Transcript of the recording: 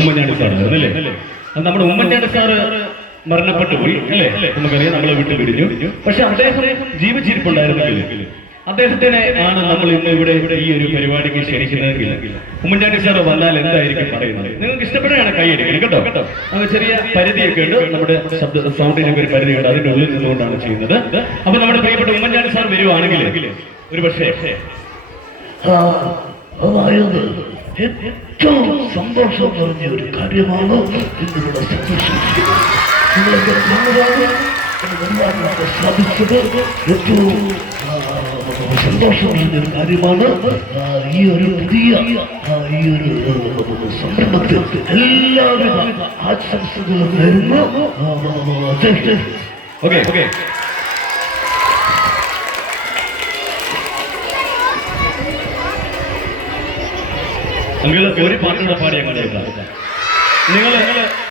Oommen Chandy sir അല്ലേ? നമ്മുടെ Oommen Chandy sir മരണപ്പെട്ടു പോയി അല്ലേ? നമുക്കറിയാം നമ്മളെ വിട്ടു പിരിഞ്ഞു പക്ഷെ അദ്ദേഹം ജീവിച്ചിരിപ്പുണ്ടായിരുന്നില്ല അദ്ദേഹത്തിനെ ആണ് നമ്മൾ ഇന്ന് ഇവിടെ ഈ ഒരു പരിപാടിക്ക് ക്ഷണിക്കുന്നതെങ്കിൽ ഉമ്മൻചാണ്ടി സാർ വന്നാൽ എന്തായിരിക്കും പറയുന്നത്? നിങ്ങൾക്ക് ഇഷ്ടപ്പെടുകയാണ് കൈയടിക്കണം കേട്ടോ? കേട്ടോ ചെറിയ പരിധിയൊക്കെ ഉണ്ട്. നമ്മുടെ ശബ്ദ സൗണ്ടിനൊക്കെ ഒരു പരിധിയുണ്ട്. അതിന്റെ ഉള്ളിൽ നിന്നുകൊണ്ടാണ് ചെയ്യുന്നത്. അപ്പൊ നമ്മുടെ പ്രിയപ്പെട്ട ഉമ്മൻചാണ്ടി സാർ വരുവാണെങ്കിൽ ഒരു പക്ഷേ ഏറ്റവും സന്തോഷം നിറഞ്ഞ ഒരു കാര്യമാണ് ഇന്നിവിടെ സന്തോഷിക്കുന്നത് നിങ്ങളൊക്കെ കാണുവാനും വരുവാനുമൊക്കെ സാധിച്ചത് ഏറ്റവും സന്തോഷം നിറഞ്ഞ ഒരു കാര്യമാണ് ഈ ഒരു പുതിയ ഈ ഒരു സംരംഭത്തിൽ എല്ലാവിധ ആശംസകളും നേരുന്നു ഓക്കെ ഓക്കെ അങ്കിൾ ഒരു പാട്ടുകൂടെ പാടിയാൽ നിങ്ങൾ